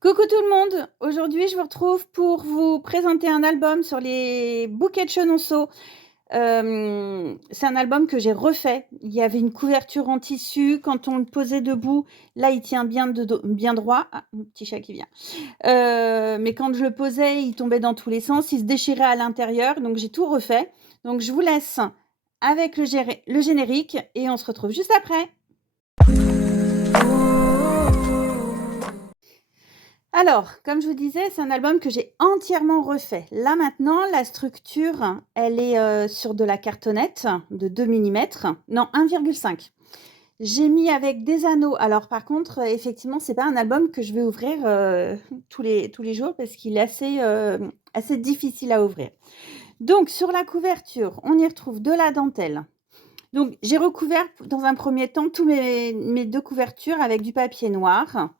Coucou tout le monde! Aujourd'hui, je vous retrouve pour vous présenter un album sur les bouquets de chenonceaux. C'est un album que j'ai refait. Il y avait une couverture en tissu. Quand on le posait debout, là, il tient bien droit. Ah, mon petit chat qui vient. Mais quand je le posais, il tombait dans tous les sens. Il se déchirait à l'intérieur. Donc, j'ai tout refait. Donc, je vous laisse avec le générique et on se retrouve juste après. Alors, comme je vous disais, c'est un album que j'ai entièrement refait. Là, maintenant, la structure, elle est, sur de la cartonnette de 2 millimètres, non 1,5. J'ai mis avec des anneaux. Alors par contre, effectivement, c'est pas un album que je vais ouvrir, tous les jours parce qu'il est assez difficile à ouvrir. Donc sur la couverture, on y retrouve de la dentelle. Donc j'ai recouvert dans un premier temps tous mes 2 couvertures avec du papier noir.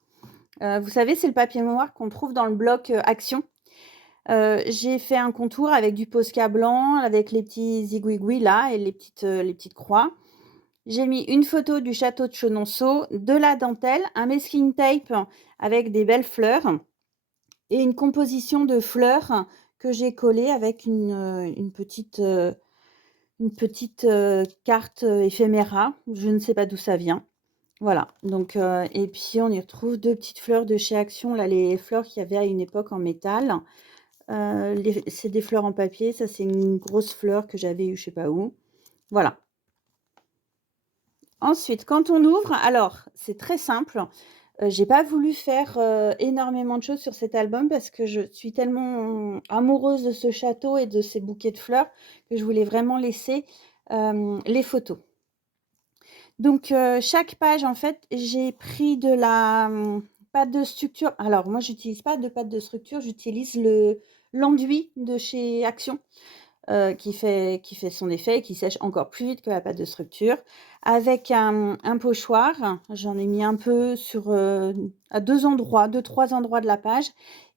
Vous savez, c'est le papier noir qu'on trouve dans le bloc, Action. J'ai fait un contour avec du Posca blanc, avec les petits zigouigouis là et les petites croix. J'ai mis une photo du château de Chenonceau, de la dentelle, un masking tape avec des belles fleurs et une composition de fleurs que j'ai collée avec une petite carte, éphéméra. Je ne sais pas d'où ça vient. Voilà, donc et puis on y retrouve 2 petites fleurs de chez Action, là, les fleurs qu'il y avait à une époque en métal. Les c'est des fleurs en papier, ça c'est une grosse fleur que j'avais eue je sais pas où. Voilà. Ensuite, quand on ouvre, alors c'est très simple, j'ai pas voulu faire, énormément de choses sur cet album parce que je suis tellement amoureuse de ce château et de ces bouquets de fleurs que je voulais vraiment laisser, les photos. Donc, chaque page, en fait, j'ai pris de la, pâte de structure. Alors moi, j'utilise pas de pâte de structure, j'utilise l'enduit de chez Action, qui fait son effet et qui sèche encore plus vite que la pâte de structure. Avec un pochoir, j'en ai mis un peu sur, à 2 endroits, 2-3 endroits de la page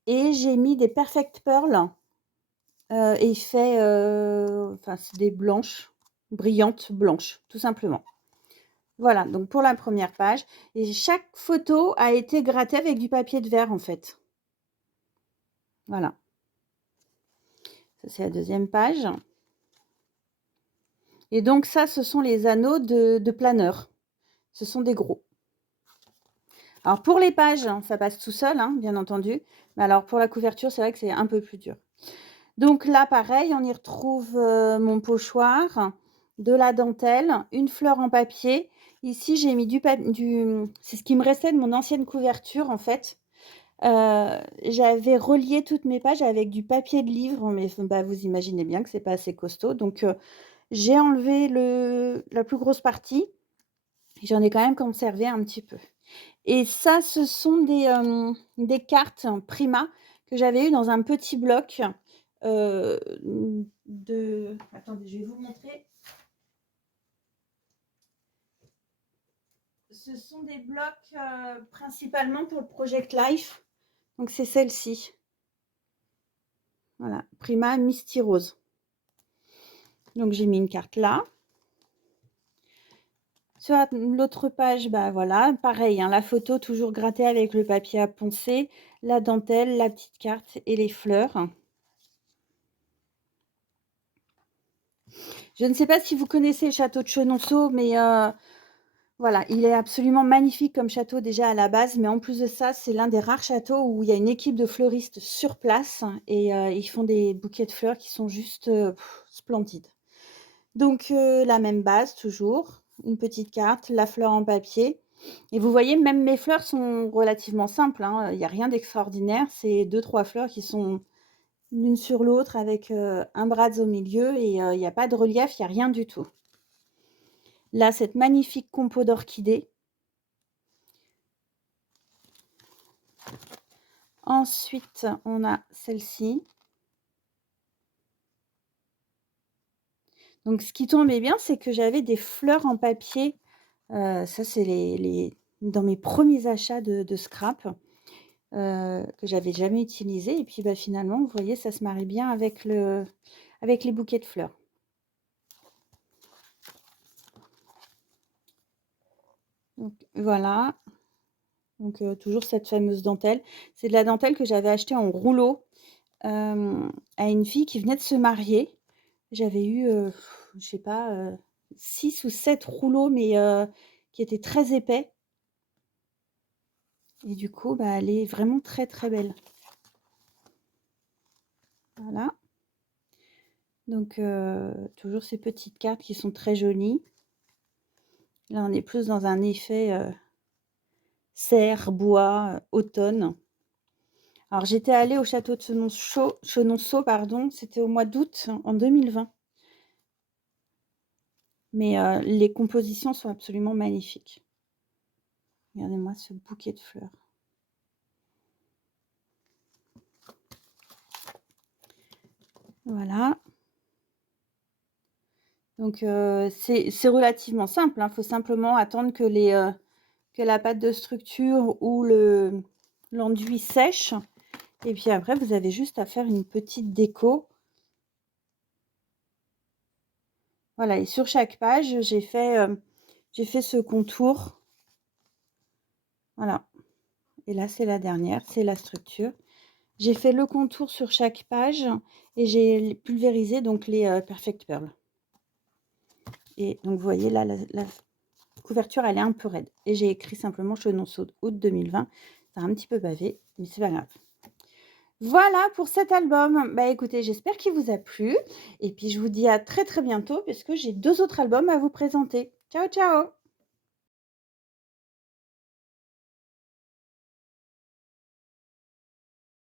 et j'ai mis des Perfect Pearl, effet, enfin, c'est des blanches, brillantes blanches, tout simplement. Voilà, donc pour la première page et chaque photo a été grattée avec du papier de verre, en fait. Voilà. Ça, c'est la deuxième page et donc ça, ce sont les anneaux de planeur. Ce sont des gros. Alors pour les pages, ça passe tout seul, hein, bien entendu, mais alors pour la couverture, c'est vrai que c'est un peu plus dur. Donc là, pareil, on y retrouve, mon pochoir, de la dentelle, une fleur en papier. Ici, j'ai mis c'est ce qui me restait de mon ancienne couverture, en fait. J'avais relié toutes mes pages avec du papier de livre, mais bah, vous imaginez bien que c'est pas assez costaud, donc j'ai enlevé la plus grosse partie et j'en ai quand même conservé un petit peu et ça, ce sont des cartes Prima que j'avais eues dans un petit bloc, de attendez, je vais vous montrer. Ce sont des blocs, principalement pour le Project Life, donc c'est celle-ci. Voilà, Prima Misty Rose. Donc j'ai mis une carte là. Sur l'autre page, bah, voilà, pareil, hein, la photo toujours grattée avec le papier à poncer, la dentelle, la petite carte et les fleurs. Je ne sais pas si vous connaissez le château de Chenonceau, mais voilà, il est absolument magnifique comme château déjà à la base, mais en plus de ça, c'est l'un des rares châteaux où il y a une équipe de fleuristes sur place et ils font des bouquets de fleurs qui sont juste, splendides. Donc la même base toujours, une petite carte, la fleur en papier et vous voyez même mes fleurs sont relativement simples, hein, il y a rien d'extraordinaire. C'est 2-3 fleurs qui sont l'une sur l'autre avec, un bras au milieu et il y a pas de relief, il y a rien du tout. Là, cette magnifique compo d'orchidées. Ensuite, on a celle-ci. Donc ce qui tombait bien, c'est que j'avais des fleurs en papier, ça c'est les dans mes premiers achats de scrap, que j'avais jamais utilisé et puis, bah, finalement, vous voyez, ça se marie bien avec les bouquets de fleurs. Donc voilà, Donc toujours cette fameuse dentelle. C'est de la dentelle que j'avais achetée en rouleau, à une fille qui venait de se marier. J'avais eu, je sais pas, 6 ou 7 rouleaux, mais qui étaient très épais et du coup, bah, elle est vraiment très, très belle. Voilà, donc toujours ces petites cartes qui sont très jolies. Là, on est plus dans un effet, serre, bois, automne. Alors j'étais allée au château de Chenonceau, pardon, c'était au mois d'août en 2020. Mais les compositions sont absolument magnifiques. Regardez-moi ce bouquet de fleurs. Voilà. Donc c'est relativement simple, hein. Faut simplement attendre que la pâte de structure ou l'enduit sèche et puis après vous avez juste à faire une petite déco. Voilà et sur chaque page, j'ai fait ce contour. Voilà et là, c'est la dernière, c'est la structure. J'ai fait le contour sur chaque page et j'ai pulvérisé donc les, Perfect Pearl et donc vous voyez là, la couverture, elle est un peu raide et j'ai écrit simplement Chenonceau août 2020. C'est un petit peu bavé, mais c'est pas grave. Voilà pour cet album. Bah, écoutez, j'espère qu'il vous a plu et puis je vous dis à très, très bientôt puisque j'ai 2 autres albums à vous présenter. Ciao, ciao!